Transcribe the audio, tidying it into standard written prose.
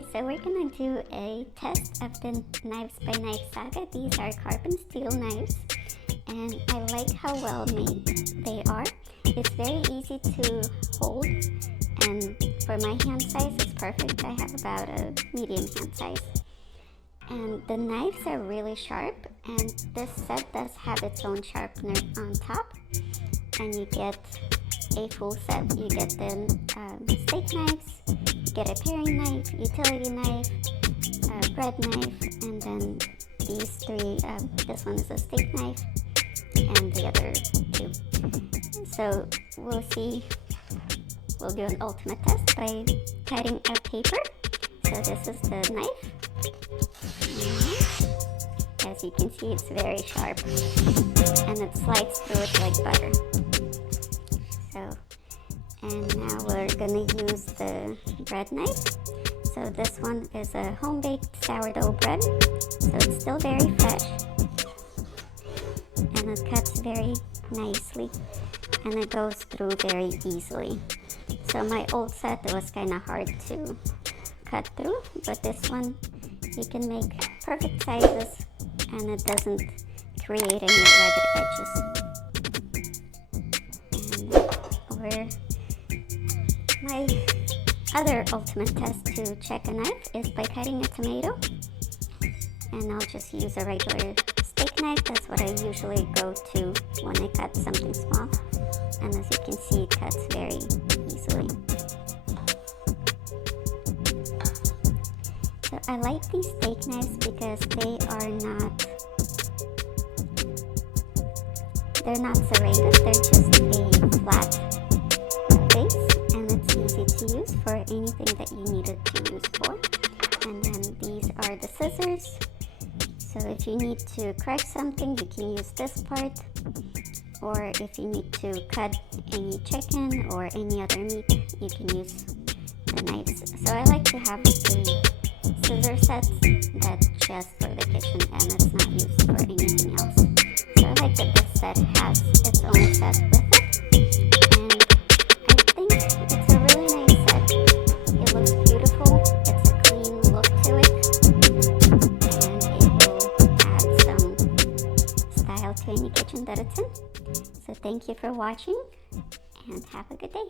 Alright, so we're gonna do a test of the Knives by Knife Saga. These are carbon steel knives, and I like how well made they are. It's very easy to hold, and for my hand size, it's perfect. I have about a medium hand size. And the knives are really sharp, and this set does have its own sharpener on top. And you get a full set. You get the steak knives, you get a paring knife, utility knife, bread knife, and then these three. This one is a steak knife, and the other two. So we'll see. We'll do an ultimate test by cutting a paper. So this is the knife. As you can see, it's very sharp, and it slides through it like butter. And now we're gonna use the bread knife. So this one is a home-baked sourdough bread, so it's still very fresh, and it cuts very nicely, and it goes through very easily. So my old set, it was kind of hard to cut through, but this one you can make perfect sizes, and it doesn't create any ragged edges. And my other ultimate test to check a knife is by cutting a tomato, and I'll just use a regular steak knife. That's what I usually go to when I cut something small, and as you can see, it cuts very easily. So I like these steak knives because they're not serrated, they're just a flat base, and it's easy to use for anything that you need it to use for. And then these are the scissors, so if you need to crush something, you can use this part, or if you need to cut any chicken or any other meat, you can use the knives. So I like to have the scissor sets that's just for the kitchen and it's not used for anything else. So I like that this set has its own set with it, and I think it's a really nice set. It looks beautiful, it's a clean look to it, and it will add some style to any kitchen that it's in. So thank you for watching, and have a good day.